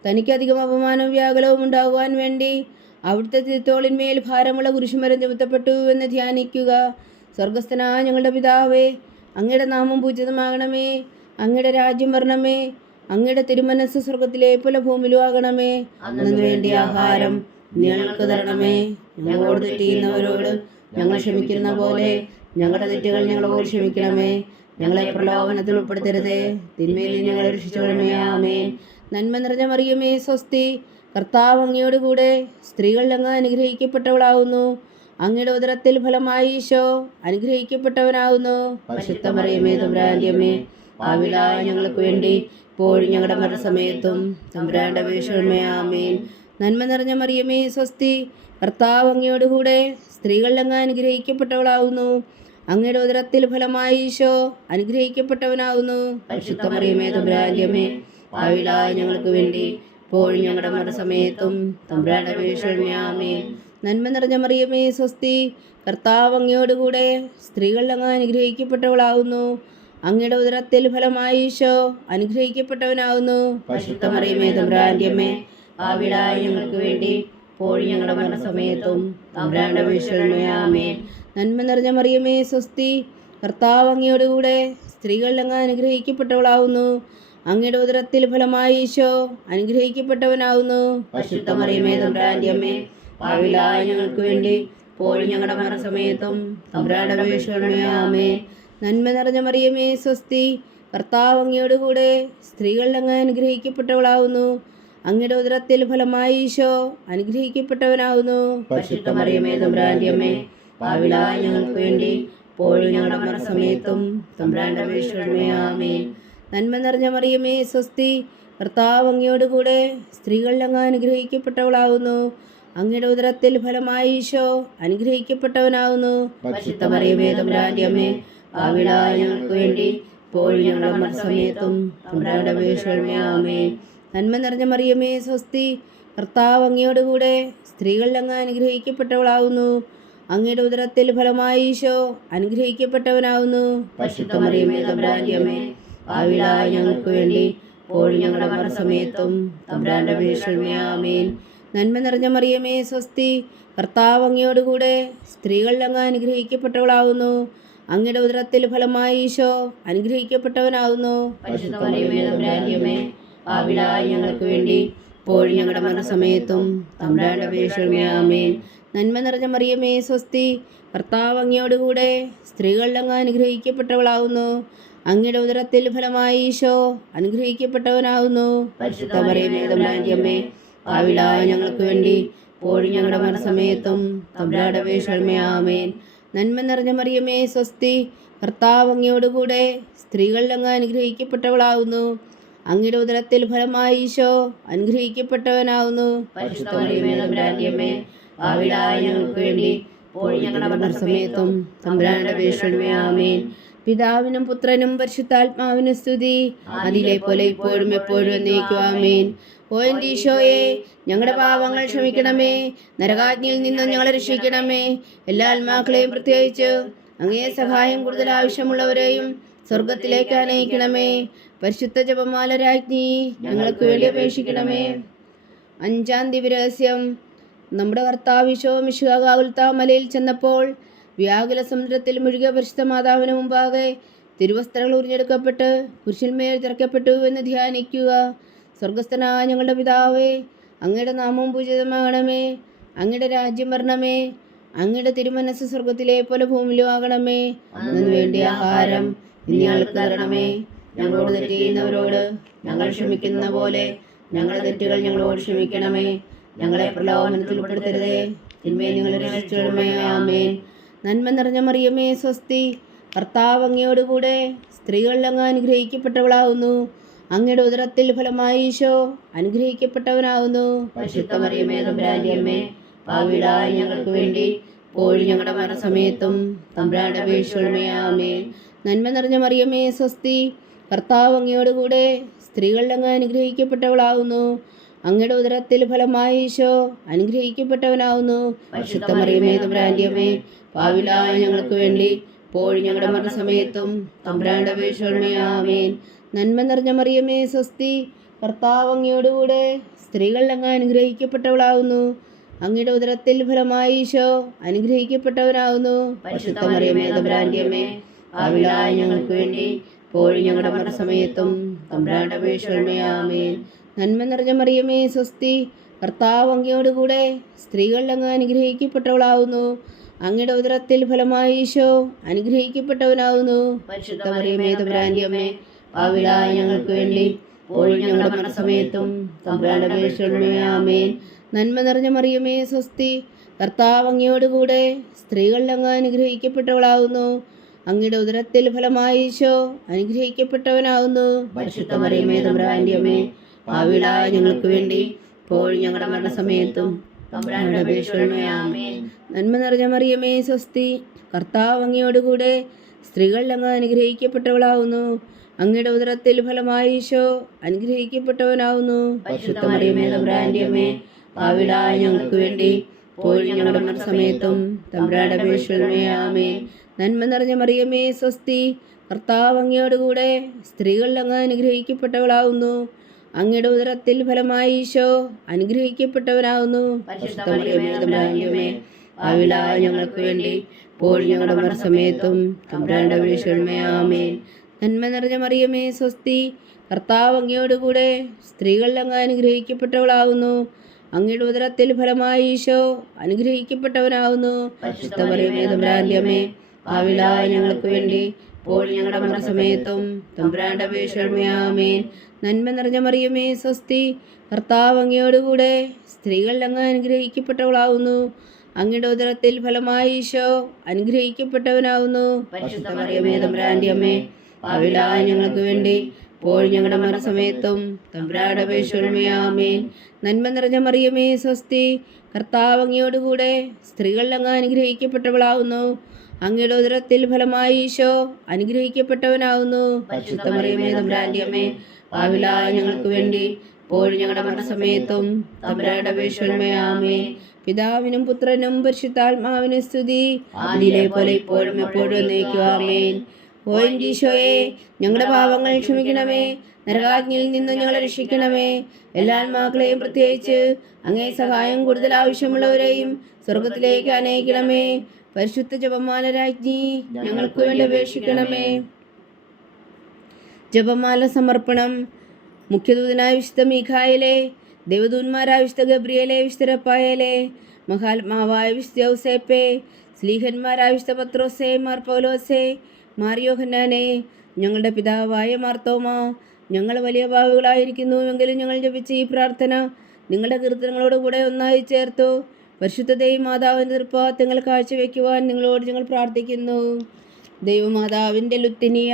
തനിക്കധികം അപമാനവും വ്യാകുലവും ഉണ്ടാകുവാൻ വേണ്ടി അവിടുത്തെ തിരുത്തോളിന്മേൽ ഭാരമുള്ള കുരിശുമരം ചുമത്തപ്പെട്ടു എന്ന് ധ്യാനിക്കുക. സ്വർഗസ്ഥനായ ഞങ്ങളുടെ പിതാവേ അങ്ങയുടെ നാമം പൂജിതമാകണമേ അങ്ങയുടെ രാജ്യം വരണമേ അങ്ങയുടെ തിരുമനസ് സ്വർഗത്തിലെ പോലെ ഭൂമിയിലും ആകണമേ അന്നു വേണ്ടി ആഹാരം ഞങ്ങൾക്ക് തരണമേ. ഞങ്ങളോട് തെറ്റിയുന്നവരോട് ഞങ്ങൾ ക്ഷമിക്കുന്ന പോലെ ഞങ്ങളുടെ തെറ്റുകൾ ഞങ്ങളോട് ക്ഷമിക്കണമേ. ഞങ്ങളെ പ്രലോഭനത്തിൽ ഉൾപ്പെടുത്തരുതേ. തിന്മയിൽ ഞങ്ങളെ രക്ഷിച്ചോളമേ ആമേൻ. നന്മ നിറഞ്ഞ മറിയമേ സ്വസ്തി. കർത്താവ് അങ്ങയോട് കൂടെ സ്ത്രീകൾ അങ്ങ് അനുഗ്രഹിക്കപ്പെട്ടവളാവുന്നു. അങ്ങയുടെ ഉദരത്തിൽ ഫലമായി ഈശോ അനുഗ്രഹിക്കപ്പെട്ടവനാവുന്നു. പരിശുദ്ധ മറിയമേ തമ്പുരാന്റിയമ്മേ പാവിലായ ഞങ്ങൾക്ക് വേണ്ടി ഇപ്പോഴും ഞങ്ങളുടെ മരണസമയത്തും തമ്പുരാന്റെ അപേക്ഷമേ നന്മ നിറഞ്ഞ മറിയമേ സ്വസ്തി. കർത്താവ് അങ്ങയോട് കൂടെ സ്ത്രീകൾ അങ്ങ് അനുഗ്രഹിക്കപ്പെട്ടവളാവുന്നു. അങ്ങയുടെ ഉദരത്തിൽ ഫലമായി ഈശോ അനുഗ്രഹിക്കപ്പെട്ടവനാവുന്നു. പരിശുദ്ധ മറിയമേ തമ്പുരാന്റിയമ്മേ പാവിലായ ഞങ്ങൾക്ക് വേണ്ടി ഇപ്പോഴും ഞങ്ങളുടെ മരണസമയത്തും തമ്പുരാന്റെ ഭീഷണിയാമേ നന്മ നിറഞ്ഞ മറിയമേ സ്വസ്തി. കർത്താവ് അങ്ങയോടുകൂടെ സ്ത്രീകൾ അങ്ങ് അനുഗ്രഹിക്കപ്പെട്ടവളാകുന്നു അങ്ങയുടെ ഉദരത്തിൽ ഫലമായി ഈശോ അനുഗ്രഹിക്കപ്പെട്ടവനാവുന്നു. പരിശുദ്ധ മറിയമേ തമ്പുരാന്റിയമ്മേ പാവിലായ ഞങ്ങൾക്ക് വേണ്ടി ഇപ്പോഴും ഞങ്ങളുടെ മരണസമയത്തും തമ്പുരാന്റെ ഭീഷണിയാമേ നന്മ നിറഞ്ഞ മറിയമേ സ്വസ്തി. കർത്താവ് അങ്ങയോടുകൂടെ സ്ത്രീകൾ അങ്ങ് അനുഗ്രഹിക്കപ്പെട്ടവളാവുന്നു. അങ്ങയുടെ ഉദരത്തിൽ ഫലമായി ഈശോ അനുഗ്രഹിക്കപ്പെട്ടവനാവുന്നു. പരിശുദ്ധ മറിയമേ തമ്പുരാന്റെ അമ്മേ പാവിലായ ഞങ്ങൾക്ക് വേണ്ടി ഇപ്പോഴും ഞങ്ങളുടെ മരണസമയത്തും നന്മ നിറഞ്ഞ മറിയമേ സ്വസ്തി കർത്താവ് അങ്ങയോട് കൂടെ സ്ത്രീകൾ അങ്ങ് അനുഗ്രഹിക്കപ്പെട്ടവളാവുന്നു. അങ്ങയുടെ ഉദരത്തിൽ ഫലമായി ഈശോ അനുഗ്രഹിക്കപ്പെട്ടവനാവുന്നു. പരിശുദ്ധ മറിയമേ തമ്പുരാന്റെ അമ്മേ പാവിലായ ഞങ്ങൾക്ക് വേണ്ടി പോയി ഞങ്ങളുടെ മരണസമയത്തും തമ്പുരാന്റെ അപേക്ഷണമേ ആമേ നന്മ നിറഞ്ഞ മറിയമേ സ്വസ്തി. കർത്താവ് അങ്ങയോട് കൂടെ സ്ത്രീകൾ അങ്ങ് അനുഗ്രഹിക്കപ്പെട്ടവളാകുന്നു അങ്ങയുടെ ഉദരത്തിൽ ഫലമായി ഈശോ അനുഗ്രഹിക്കപ്പെട്ടവനാകുന്നു പരിശുദ്ധ മറിയമേ അമ്മേ ഞങ്ങൾക്ക് വേണ്ടി ഞങ്ങളുടെ തമ്പുരാന്റെ ആമേ നന്മ നിറഞ്ഞ മറിയമേ സ്വസ്തി. കർത്താവ് അങ്ങയോട് കൂടെ സ്ത്രീകൾ അങ്ങ് അനുഗ്രഹിക്കപ്പെട്ടവളാവുന്നു. അങ്ങയുടെ ഉദരത്തിൽ ഫലമായി ഈശോ അനുഗ്രഹിക്കപ്പെട്ടവനാകുന്നു പരിശുദ്ധ മറിയമേ തമ്പുരാന്റെ അമ്മേ പാവിലായ ഞങ്ങൾക്ക് വേണ്ടി ഇപ്പോഴും ഞങ്ങളുടെ മരണസമയത്തും സമയത്തും അപേക്ഷമേ ആമേൻ. നന്മ നിറഞ്ഞ മറിയമേ സ്വസ്തി. കർത്താവ് അങ്ങയോടുകൂടെ സ്ത്രീകൾ അങ്ങ് അനുഗ്രഹിക്കപ്പെട്ടവളാവുന്നു. അങ്ങയുടെ ഉദരത്തിൽ ഫലമായി ഈശോ അനുഗ്രഹിക്കപ്പെട്ടവനാവുന്നു. തമ്പുരാന്റെ ഞങ്ങൾക്ക് വേണ്ടി ഇപ്പോഴും ഞങ്ങളുടെ മരണസമയത്തും സമയത്തും അപേക്ഷമേ ആമേൻ. നന്മ നിറഞ്ഞ മറിയമേ സ്വസ്തി. കർത്താവ് അങ്ങയോടുകൂടെ സ്ത്രീകൾ അങ്ങ് അനുഗ്രഹിക്കപ്പെട്ടവളാവുന്നു. അങ്ങയുടെ ഉദരത്തിൽ ഫലമായി ഈശോ അനുഗ്രഹിക്കപ്പെട്ടവനാകുന്നു. പരിശുദ്ധ അമ്മേ ആവിളായ ഞങ്ങൾക്ക് വേണ്ടി ഇപ്പോഴും ഞങ്ങളുടെ മരണസമയത്തും തമ്പുരാന്റെ അപേക്ഷമേ ആമേൻ. നന്മ നിറഞ്ഞ മറിയമേ സ്വസ്തി കർത്താവ് അങ്ങയോട് കൂടെ സ്ത്രീകൾ അങ്ങ് അനുഗ്രഹിക്കപ്പെട്ടവളാവുന്നു. അങ്ങയുടെ ഉദരത്തിൽ ഫലമായി ഈശോ അനുഗ്രഹിക്കപ്പെട്ടവനാവുന്നു. ഞങ്ങൾക്ക് വേണ്ടി ഇപ്പോഴും ഞങ്ങളുടെ മരണസമയത്തും അപേക്ഷമേ ആമേൻ. പിതാവിനും പുത്രനും പരിശുദ്ധാത്മാവിനും സ്തുതി. അതിലെ പോലെ ഇപ്പോഴും എപ്പോഴും എന്നേക്കും ആമേൻ. ഓ എന്റെ ഈശോയെ ഞങ്ങളുടെ പാവങ്ങൾ ക്ഷമിക്കണമേ. നരകാജ്ഞയിൽ നിന്നും ഞങ്ങളെ രക്ഷിക്കണമേ. എല്ലാ ആത്മാക്കളെയും പ്രത്യേകിച്ച് അങ്ങേ സഹായം കൂടുതൽ ആവശ്യമുള്ളവരെയും സ്വർഗത്തിലേക്ക് അനയിക്കണമേ പരിശുദ്ധ ജപമാല രാജ്ഞി ഞങ്ങൾക്ക് വേണ്ടി അപേക്ഷിക്കണമേ. അഞ്ചാം ദിവരഹസ്യം നമ്മുടെ കർത്താവ് വിശോ മിശുകാകുൽത്താ മലയിൽ ചെന്നപ്പോൾ വ്യാകുല സമുദ്രത്തിൽ മുഴുകിയ പരിശുദ്ധ മാതാവിന് മുമ്പാകെ തിരുവസ്ത്രങ്ങൾ ഉറിഞ്ഞെടുക്കപ്പെട്ട് കുരിശിന്മേൽ തിറക്കപ്പെട്ടു എന്ന് ധ്യാനിക്കുക. സ്വർഗസ്ഥനായ ഞങ്ങളുടെ പിതാവേ അങ്ങയുടെ നാമം പൂജിതമാകണമേ അങ്ങയുടെ രാജ്യം വരണമേ അങ്ങയുടെ തിരുമനസ് സ്വർഗത്തിലെ പോലെ ഭൂമിയിലും ആകണമേ. അതിനു വേണ്ടി ആഹാരം ഞങ്ങൾക്ക് തരണമേ. ഞങ്ങളോട് തെറ്റ് ചെയ്യുന്നവരോട് ഞങ്ങൾ ക്ഷമിക്കുന്ന പോലെ ഞങ്ങളുടെ തെറ്റുകൾ ഞങ്ങളോട് ക്ഷമിക്കണമേ. ഞങ്ങളെ പ്രലോഭനത്തിൽ ഉൾപ്പെടുത്തരുതേ. തിന്മേ നിങ്ങളുടെ ആമേൻ. നന്മ നിറഞ്ഞ മറിയമേ സ്വസ്തി. കർത്താവ് അങ്ങയോടുകൂടെ സ്ത്രീകളിൽ അങ്ങ് അനുഗ്രഹിക്കപ്പെട്ടവളാവുന്നു. അങ്ങയുടെ ഉദരത്തിൽ ഫലമായി ഈശോ അനുഗ്രഹിക്കപ്പെട്ടവനാവുന്നു. പരിശുദ്ധ മറിയമേ തമ്പുരാന്റെ അമ്മേ പാവിടായ ഞങ്ങൾക്ക് വേണ്ടി പോഴി ഞങ്ങളുടെ മരണസമയത്തും തമ്പുരാന്റെ ആമേൻ. നന്മ നിറഞ്ഞ മറിയമേ സ്വസ്തി. കർത്താവ് അങ്ങയോടുകൂടെ സ്ത്രീകളിൽ അങ്ങ് അനുഗ്രഹിക്കപ്പെട്ടവളാവുന്നു. അങ്ങയുടെ ഉദരത്തിൽ ഫലമായി ഈശോ അനുഗ്രഹിക്കപ്പെട്ടവനാവുന്നു. പരിശുദ്ധ മറിയമേ തമ്പുരാന്റെ അമ്മേ പാവിലായ ഞങ്ങൾക്ക് വേണ്ടി പോഴി ഞങ്ങളുടെ മരണസമയത്തും തമ്പുരാന്റെ അപേക്ഷമേ ആമേൻ. നന്മ നിറഞ്ഞ മറിയമേ സ്വസ്തി. കർത്താവ് അങ്ങയോടുകൂടെ സ്ത്രീകൾ അങ്ങ് അനുഗ്രഹിക്കപ്പെട്ടവളാവുന്നു. അങ്ങയുടെ ഉദരത്തിൽ ഫലമായി ഈശോ അനുഗ്രഹിക്കപ്പെട്ടവനാവുന്നു. പരിശുദ്ധ മറിയമേ തമ്പുരാന്റെ പാവിലായ ഞങ്ങൾക്ക് വേണ്ടി ഇപ്പോഴും ഞങ്ങളുടെ മരണസമയത്തും തമ്പുരാന്റെ അപേക്ഷമേ നന്മ നിറഞ്ഞ മറിയമേ സ്വസ്തി. കർത്താവ് അങ്ങയോടുകൂടെ സ്ത്രീകൾ അങ്ങ് അനുഗ്രഹിക്കപ്പെട്ടവളാവുന്നു. അങ്ങയുടെ ഉദരത്തിൽ ഫലമായി ഈശോ അനുഗ്രഹിക്കപ്പെട്ടവനാവുന്നു പരിശുദ്ധ മറിയമേ അമ്മേ ഞങ്ങൾക്ക് വേണ്ടി ഇപ്പോഴും ഞങ്ങളുടെ മരണസമയത്തും ആമേൻ. നന്മ നിറഞ്ഞ മറിയമേ സ്വസ്തി. കർത്താവ് അങ്ങയോടുകൂടെ സ്ത്രീകളിൽ അങ്ങ് അനുഗ്രഹിക്കപ്പെട്ടവളാവുന്നു അങ്ങയുടെ ഉദരത്തിൽ ഫലമായി ഈശോ അനുഗ്രഹിക്കപ്പെട്ടവനാവുന്നു പരിശുദ്ധ മറിയമേ അമ്മേ ഞങ്ങൾക്ക് വേണ്ടി ഞങ്ങളുടെ മരണസമയത്തും ആമേൻ. നന്മ നിറഞ്ഞ മറിയമേ സ്വസ്തി. കർത്താവ് അങ്ങയോടുകൂടെ സ്ത്രീകൾ അങ്ങ് അനുഗ്രഹിക്കപ്പെട്ടവളാവുന്നു. അങ്ങയുടെ ഉദരത്തിൽ ഫലമായി ഈശോ അനുഗ്രഹിക്കപ്പെട്ടവനാവുന്നു. പരിശുദ്ധ മറിയമേ ഞങ്ങൾക്ക് വേണ്ടി ഞങ്ങളുടെ അപേക്ഷമേ ആമേൻ. നന്മ നിറഞ്ഞ മറിയമേ സ്വസ്തി. കർത്താവ് അങ്ങയോടുകൂടെ സ്ത്രീകൾ അങ്ങ് അനുഗ്രഹിക്കപ്പെട്ടവളാവുന്നു. അങ്ങയുടെ ഉദരത്തിൽ ഫലമായി ഈശോ അനുഗ്രഹിക്കപ്പെട്ടവനാവുന്നു. പരിശുദ്ധ മറിയമേ ഭാവിയിലായ ഞങ്ങൾക്ക് വേണ്ടി. പോൾ ഞങ്ങളുടെ മരണസമയത്തും തമ്പുരാന്റെ ആമേൻ. നന്മ നിറഞ്ഞ മറിയമേ സ്വസ്തി. കർത്താവ് അങ്ങയോടുകൂടെ സ്ത്രീകളിൽ അങ്ങ് അനുഗ്രഹിക്കപ്പെട്ടവളാകുന്നു അങ്ങയുടെ ഉദരത്തിൽ ഫലമായി ഈശോ അനുഗ്രഹിക്കപ്പെട്ടവനാകുന്നു മറിയമേ ഭാവിയിലായ ഞങ്ങൾക്ക് വേണ്ടി. പോൾ ഞങ്ങളുടെ മരണസമയത്തും തമ്പുരാന്റെ അപേക്ഷമയാമേൻ നന്മ നിറഞ്ഞ മറിയമേ സ്വസ്തി. കർത്താവ് അങ്ങയോടുകൂടെ സ്ത്രീകളിൽ അങ്ങ് അനുഗ്രഹിക്കപ്പെട്ടവളാവുന്നു. അങ്ങയുടെ ഉദരത്തിൽ ഫലമായി ഈശോ അനുഗ്രഹിക്കപ്പെട്ടവനാവുന്നു. പരിശുദ്ധ മറിയമേ തമ്പുരാന്റെ അമ്മേ ഞങ്ങൾക്ക് വേണ്ടി ഇപ്പോൾ ഞങ്ങളുടെ മരണസമയത്തും അപേക്ഷമയാമേൻ നന്മ നിറഞ്ഞ മറിയമേ സ്വസ്തി കർത്താവ് അങ്ങയോടുകൂടെ സ്ത്രീകൾ അങ്ങ് അനുഗ്രഹിക്കപ്പെട്ടവളാവുന്നു. അങ്ങയുടെ ഉദരത്തിൽ ഫലമായി ഈശോ അനുഗ്രഹിക്കപ്പെട്ടവനാവുന്നു. പരിശുദ്ധ മറിയമേ അമ്മേ ഭാവിലായ ഞങ്ങൾക്ക് വേണ്ടി ഇപ്പോഴും ഞങ്ങളുടെ മരണസമയത്തും തമ്പുരാന്റെ അപേക്ഷമയാമേ പിതാവിനും പുത്രനും പരിശുദ്ധാത്മാവിനും സ്തുതി. ആദിലെ പോലെ ഇപ്പോഴും എപ്പോഴും നയിക്കുവാമേൻ ഓ ഈശോയെ ഞങ്ങളുടെ പാവങ്ങൾ ക്ഷമിക്കണമേ. നരകാജ്ഞയിൽ നിന്നും ഞങ്ങളെ രക്ഷിക്കണമേ. എല്ലാ ആത്മാക്കളെയും പ്രത്യേകിച്ച് അങ്ങേ സഹായം കൂടുതൽ ആവശ്യമുള്ളവരെയും സ്വർഗത്തിലേക്ക് അനയിക്കണമേ പരിശുദ്ധ ജപമാല രാജ്ഞി ഞങ്ങൾക്ക് വേണ്ടി അപേക്ഷിക്കണമേ. ജപമാല സമർപ്പണം മുഖ്യദൂതനായ വിശുദ്ധ മീഖായലേ ദേവദൂന്മാരായ വിശുദ്ധ ഗബ്രിയലെ വിശുദ്ധ റപ്പായലെ മഹാത്മാവായ വിശുദ്ധ ഔസേപ്പെ സ്ലീഹന്മാരായ വിശുദ്ധ പത്രോസേ മാർ പൗലോസെ മാറിയോഹന്നാനെ ഞങ്ങളുടെ പിതാവായ മാർത്തോമ ഞങ്ങൾ വലിയ ഭാവികളായിരിക്കുന്നു എങ്കിലും ഞങ്ങൾ ജപിച്ച ഈ പ്രാർത്ഥന നിങ്ങളുടെ കീർത്തനങ്ങളോട് കൂടെ ഒന്നായി ചേർത്തു. പരിശുദ്ധ ദൈവമാതാവിന്റെ തൃപ്പാത്തങ്ങൾ കാഴ്ചവെക്കുവാൻ നിങ്ങളോട് ഞങ്ങൾ പ്രാർത്ഥിക്കുന്നു. ദൈവമാതാവിന്റെ ലുത്തിനിയ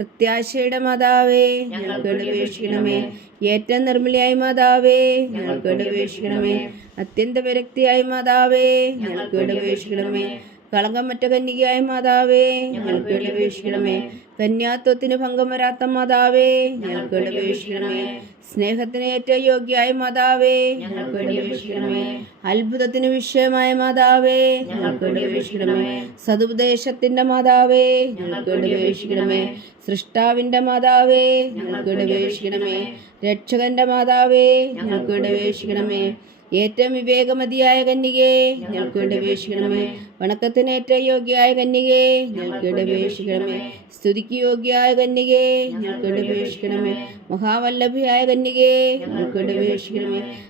പ്രത്യാശയുടെ മാതാവേ ഞങ്ങൾക്ക് വീക്ഷിക്കണമേ ഏറ്റവും നിർമ്മലയായ മാതാവേ ഞങ്ങൾക്ക് വീക്ഷിക്കണമേ അത്യന്ത വിരക്തിയായ മാതാവേ ഞങ്ങൾക്ക് വേണ്ടി അപേക്ഷിക്കണമേ കളങ്കമറ്റ കന്യകയായ മാതാവേ ഞങ്ങൾക്ക് വേണ്ടി അപേക്ഷിക്കണമേ. കന്യാത്വത്തിന് ഭംഗം വരാത്ത മാതാവേ ഞങ്ങൾക്ക് വേണ്ടി അപേക്ഷിക്കണമേ. സ്നേഹത്തിന് ഏറ്റവും യോഗ്യയായ മാതാവേ ഞങ്ങൾക്ക് വേണ്ടി അപേക്ഷിക്കണമേ. അത്ഭുതത്തിന് വിഷയമായ മാതാവേ ഞങ്ങൾക്ക് വേണ്ടി അപേക്ഷിക്കണമേ. സതുപദേശത്തിന്റെ മാതാവേ ഞങ്ങൾക്ക് വേണ്ടി അപേക്ഷിക്കണമേ. സൃഷ്ടാവിന്റെ മാതാവേ ഞങ്ങൾക്ക് വേണ്ടി അപേക്ഷിക്കണമേ. രക്ഷകന്റെ മാതാവേ ഞങ്ങൾക്ക് വേണ്ടി അപേക്ഷിക്കണമേ. ഏറ്റവും വിവേകമതിയായ കന്യകേ ഞങ്ങൾക്ക് വേണ്ടി അപേക്ഷിക്കണമേ. വണക്കത്തിന് ഏറ്റവും യോഗ്യയായ കന്യകേ ഞങ്ങൾക്ക് വേണ്ടി അപേക്ഷിക്കണമേ. സ്തുതിക്ക് യോഗ്യയായ കന്യകേ ഞങ്ങൾക്ക് വേണ്ടി അപേക്ഷിക്കണമേ. മഹാവല്ലഭിയായ കന്യകേ ഞങ്ങൾക്ക് വേണ്ടി അപേക്ഷിക്കണമേ.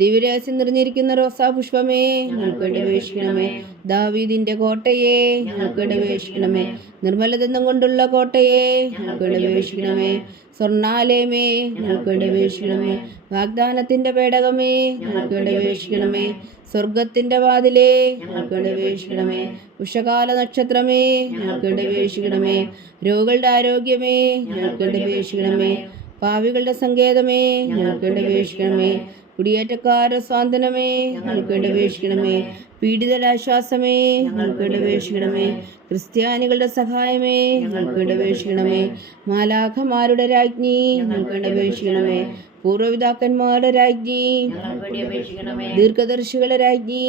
ദിവ്യരഹസ്യം നിറഞ്ഞിരിക്കുന്ന റോസാ പുഷ്പമേ ഞങ്ങൾക്ക് വേണ്ടി അപേക്ഷിക്കണമേ. ദാവീദിന്റെ കോട്ടയെ ഞങ്ങൾക്ക് വേണ്ടി അപേക്ഷിക്കണമേ. നിർമ്മലദന്തം കൊണ്ടുള്ള കോട്ടയെ ഞങ്ങൾക്ക് വേണ്ടി അപേക്ഷിക്കണമേ. സ്വർണാലയമേ ഞങ്ങൾക്ക് വേണ്ടി അപേക്ഷിക്കണമേ. വാഗ്ദാനത്തിന്റെ പേടകമേ ഞങ്ങൾക്ക് വേണ്ടി അപേക്ഷിക്കണമേ. സ്വർഗത്തിന്റെ വാതിലേ ഞങ്ങൾക്ക് വേണ്ടി അപേക്ഷിക്കണമേ. ഉഷകാല നക്ഷത്രമേ ഞങ്ങൾക്ക് വേണ്ടി അപേക്ഷിക്കണമേ. രോഗികളുടെ ആരോഗ്യമേ ഞങ്ങൾക്ക് വേണ്ടി അപേക്ഷിക്കണമേ. പാവികളുടെ സങ്കേതമേ ഞങ്ങൾക്ക് വേണ്ടി സ്വാന്തനമേ ഞങ്ങൾക്ക് വേണ്ടി അപേക്ഷിക്കണമേ. പീഡിതരുടെ ആശ്വാസമേ ഞങ്ങൾക്ക് ഇടവേഷിക്കണമേ ക്രിസ്ത്യാനികളുടെ സഹായമേ ഞങ്ങൾക്ക് ഇടവേഷിക്കണമേ മാലാഖമാരുടെ രാജ്ഞി ഞങ്ങൾക്ക് ഇടവേഷിക്കണമേ പൂർവപിതാക്കന്മാരുടെ രാജ്ഞി ദീർഘദർശികളുടെ രാജ്ഞി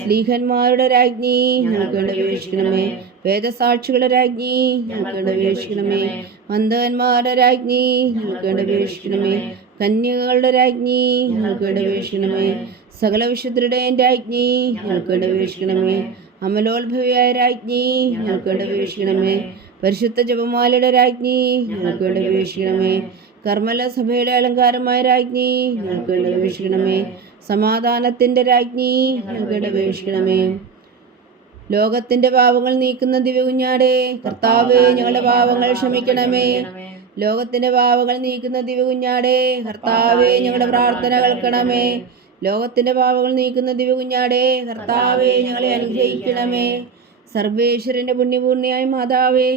സ്ലീഹന്മാരുടെ രാജ്ഞി ഞങ്ങൾക്ക് ഇടവേഷിക്കണമേ വേദസാക്ഷികളുടെ രാജ്ഞി ഞങ്ങൾക്ക് ഇടവേഷിക്കണമേ മന്ദകന്മാരുടെ രാജ്ഞി ഞങ്ങൾക്ക് ഇടവേഷിക്കണമേ കന്യകകളുടെ രാജ്ഞി ഞങ്ങൾക്ക് ഇടവേഷിക്കണമേ. സകല വിശുദ്ധരുടെയും രാജ്ഞി ഞങ്ങൾക്ക് ഇടവേഷിക്കണമേ. അമലോത്ഭവിയായ രാജ്ഞി ഞങ്ങൾക്ക് ഇടവേഷിക്കണമേ. പരിശുദ്ധ ജപമാലയുടെ രാജ്ഞി ഞങ്ങൾക്ക് ഇടവേഷിക്കണമേ. കർമ്മല സഭയുടെ അലങ്കാരമായ രാജ്ഞി ഞങ്ങൾക്ക് ഇടവേഷിക്കണമേ. സമാധാനത്തിന്റെ രാജ്ഞി ഞങ്ങൾക്ക് ഇടവേഷിക്കണമേ. ലോകത്തിന്റെ പാവങ്ങൾ നീക്കുന്ന ദിവ്യകുഞ്ഞാടേ കർത്താവേ ഞങ്ങളുടെ പാവങ്ങൾ ക്ഷമിക്കണമേ. ലോകത്തിന്റെ പാവങ്ങൾ നീക്കുന്ന ദിവകുഞ്ഞാടേ കർത്താവേ ഞങ്ങളുടെ പ്രാർത്ഥന കേൾക്കണമേ. ലോകത്തിന്റെ പാവങ്ങൾ നീക്കുന്ന ദിവകുഞ്ഞാടേ കർത്താവേ ഞങ്ങളെ അനുഗ്രഹിക്കണമേ. സർവേശ്വരന്റെ പുണ്യപൂർണിയായ മാതാവേ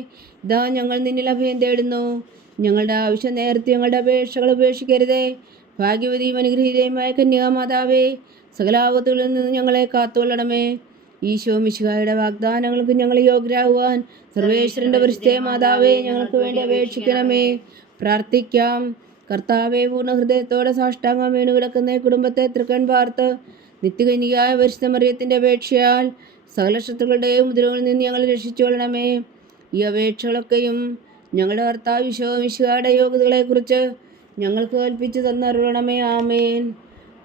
ഇതാ ഞങ്ങൾ നിന്നിൽ അഭയം തേടുന്നു. ഞങ്ങളുടെ ആവശ്യം നേരത്തെ ഞങ്ങളുടെ അപേക്ഷകൾ ഉപേക്ഷിക്കരുതേ. ഭാഗ്യവതിയും അനുഗ്രഹീതയുമായ കന്യാമാതാവേ സകലാപത്തുകളിൽ നിന്ന് ഞങ്ങളെ കാത്തുകൊള്ളണമേ. ഈശോ മിശുഹായുടെ വാഗ്ദാനങ്ങൾക്ക് ഞങ്ങൾ യോഗ്യരാകുവാൻ സർവേശ്വരന്റെ പരിസ്ഥിതി മാതാവേ ഞങ്ങൾക്ക് വേണ്ടി അപേക്ഷിക്കണമേ. പ്രാർത്ഥിക്കാം. കർത്താവെ പൂർണ ഹൃദയത്തോടെ സാഷ്ടാംഗം വീണു കിടക്കുന്ന കുടുംബത്തെ തൃക്കൺ പാർത്ത് നിത്യകന്യകായ പരിശുദ്ധമറിയത്തിന്റെ അപേക്ഷയാൽ സകല ശത്രുക്കളുടെയും മുദ്രകളിൽ നിന്ന് ഞങ്ങൾ രക്ഷിച്ചുകൊള്ളണമേ. ഈ അപേക്ഷകളൊക്കെയും ഞങ്ങളുടെ കർത്താവ് വിശോ മിശുഹായുടെ യോഗ്യതകളെക്കുറിച്ച് ഞങ്ങൾക്ക് കൽപ്പിച്ചു തന്നറിയണമേ ആമേൻ.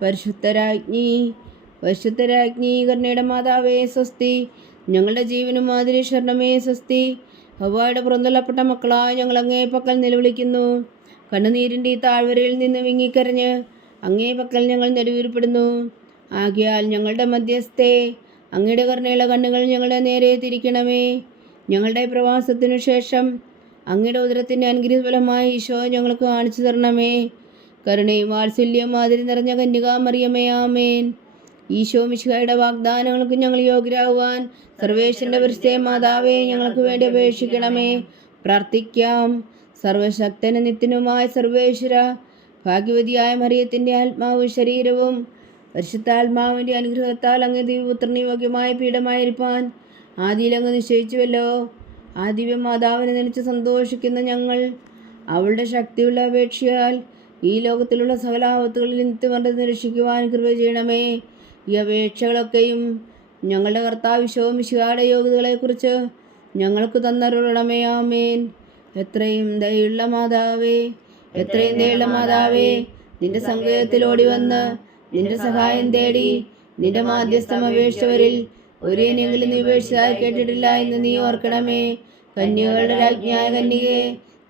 പരിശുദ്ധരാജ്ഞി പരിശുദ്ധരാജ്ഞി കർണയുടെ മാതാവേ സ്വസ്തി. ഞങ്ങളുടെ ജീവനും മാതിരി ശരണമേ സ്വസ്തി. ഹവായുടെ പുറന്തള്ളപ്പെട്ട മക്കളായ ഞങ്ങൾ അങ്ങേ പക്കൽ നിലവിളിക്കുന്നു. കണ്ണുനീരിന്റെ ഈ താഴ്വരയിൽ നിന്ന് വിങ്ങിക്കരഞ്ഞ് അങ്ങേ പക്കൽ ഞങ്ങൾ നെടുവീർപ്പെടുന്നു ആകിയാൽ ഞങ്ങളുടെ മധ്യസ്ഥേ അങ്ങയുടെ കരുണയുള്ള കണ്ണുകൾ ഞങ്ങളുടെ നേരെ തിരിക്കണമേ. ഞങ്ങളുടെ പ്രവാസത്തിനു ശേഷം അങ്ങയുടെ ഉദരത്തിന്റെ അനുഗ്രഹഫലമായി ഈശോ ഞങ്ങൾക്ക് കാണിച്ചു തരണമേ. കരുണയും വാത്സല്യം മാതിരി നിറഞ്ഞ കന്യകാമറിയമേ ആമേൻ. ഈശോ മിശിഹായുടെ വാഗ്ദാനങ്ങൾക്ക് ഞങ്ങൾ യോഗ്യരാകുവാൻ സർവേശ്വരന്റെ പരിസ്ഥിതി മാതാവേ ഞങ്ങൾക്ക് വേണ്ടി അപേക്ഷിക്കണമേ. പ്രാർത്ഥിക്കാം. സർവശക്തന നിത്യനുമായ സർവേശ്വര ഭാഗ്യവതിയായ മറിയത്തിന്റെ ആത്മാവും ശരീരവും പരിശുദ്ധാത്മാവിന്റെ അനുഗ്രഹത്താൽ അങ്ങ് ദിവപുത്രന് യോഗ്യമായ പീഠമായിരിക്കാൻ അങ്ങ് നിശ്ചയിച്ചുവല്ലോ. ആ ദിവ്യമാതാവിനെ നനച്ച് സന്തോഷിക്കുന്ന ഞങ്ങൾ അവളുടെ ശക്തിയുള്ള അപേക്ഷയാൽ ഈ ലോകത്തിലുള്ള സകലാപത്തുകളിൽ നിത്യമർദ്ദം നിരീക്ഷിക്കുവാൻ കൃപ ചെയ്യണമേ. ഈ അപേക്ഷകളൊക്കെയും ഞങ്ങളുടെ കർത്താവ് ശോമിശിഹായുടെ യോഗ്യതകളെക്കുറിച്ച് ഞങ്ങൾക്ക് തന്നരുളണമേ ആമേൻ. എത്രയും ദയുള്ള മാതാവേ എത്രയും ദയുള്ള മാതാവേ നിന്റെ സങ്കേതത്തിലോടി വന്ന് നിന്റെ സഹായം തേടി നിന്റെ മാധ്യസ്ഥം അപേക്ഷിച്ചവരിൽ ഒരേനെങ്കിലും നീ ഉപേക്ഷിച്ചതായി കേട്ടിട്ടില്ല എന്ന് നീ ഓർക്കണമേ. കന്യകളുടെ രാജ്ഞിയായ കന്യകെ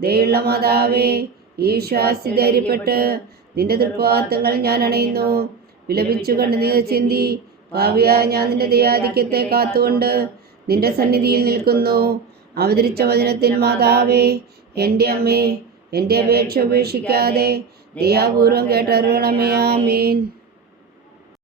ദയുള്ള മാതാവേ ഈ ശ്വാസി ധൈര്യപ്പെട്ട് നിന്റെ തൃപ്പാത്തങ്ങൾ ഞാൻ അണയുന്നു. വിലപിച്ചു കണ്ണുനീർ ചിന്തി. ഭാവിയായ ഞാൻ നിന്റെ ദയാധിക്യത്തെ കാത്തുകൊണ്ട് നിന്റെ സന്നിധിയിൽ നിൽക്കുന്നു. അവതരിച്ച വചനത്തിൽ മാതാവേ എന്റെ അമ്മേ എന്റെ അപേക്ഷ ഉപേക്ഷിക്കാതെ ദയാപൂർവം കേട്ടറിയണമേ. ആമീൻ.